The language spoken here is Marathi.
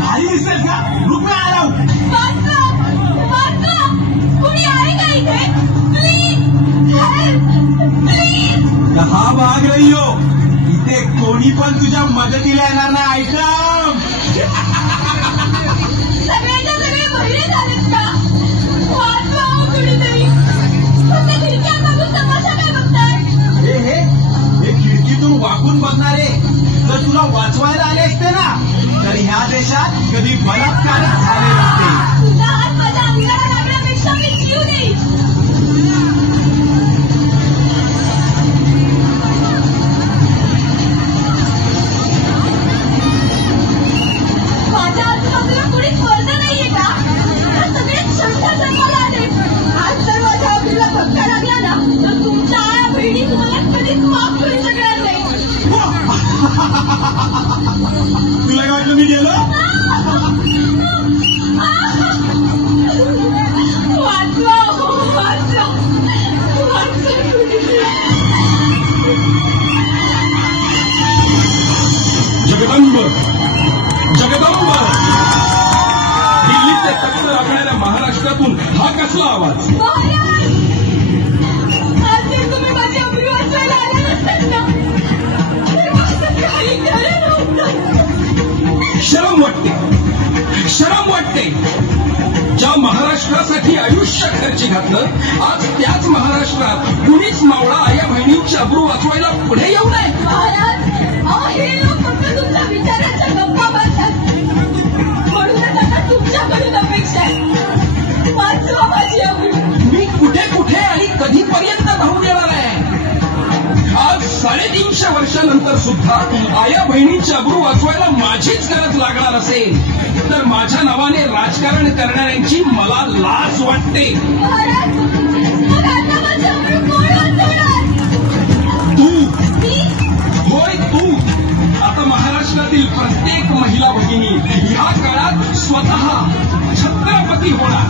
भारी दिसतेस का? रुपये आला कुणी आहे का इथे? प्लीज हा भाग रही हो. इथे कोणी पण तुझ्या मदतीला येणार नाही. ऐकम सगळ्यांच्या सगळे बहिरे झालेत का? वाचवा हो कुणीतरी. फक्त खिडक्या बघून तमाशा काय बघताय? हे खिडकीतून वाकून बघणारे जर तुला वाचवायला आले असते ना तर ह्या देशात कधी बलात्कारच झाले नसते. तुझा हात माझ्या अंगाला लागण्यापेक्षा मी जीव देईन. माझ्या आजूबाजूला कुणीच वर्ग नाहीये का? सगळे क्षमता जन्माला आले. आज जर माझ्या अग्नीला धक्का लागला ना तर तुमच्या आया बहिणी तुम्हाला कधीच माफ करू शकणार नाही. तुला काय वाटलं मी गेलो? वाचवा वाचवा जगदंब जगदंब दिल्लीचे तख्त राखणाऱ्या महाराष्ट्रातून हा कसला आवाज? आज जर तुम्ही माझी अब्रू वाचवायला आला नसतात ना तर माझं काही खरं नव्हतं. शरम वाटते. ज्या महाराष्ट्रासाठी आयुष्य खर्ची घातलं आज त्याच महाराष्ट्रात कुणीच मावळा आया बहिणींची अब्रू वाचवायला पुढे येऊ नये. महाराज हे लोक फक्त तुमच्या विचारांच्या गप्पा मारतात म्हणूनच आता तुमच्याकडून अपेक्षा आहे. वाचवा माझी अब्रू. मी कुठे आणि कधीपर्यंत धावून येणार आहे? आज 350 वर्षानंतर सुद्धा आया बहिणींची अब्रू वाचवायला माझीच गरज लागणार असेल तर माझ्या नावाने राजकारण करणाऱ्यांची मला लाज वाटते. महाराज मग आता माझी अब्रू कोण वाचवणार? तू. मी? होय तू. आता महाराष्ट्रातील प्रत्येक महिला भगिनी ह्या काळात स्वतः छत्रपती होणार.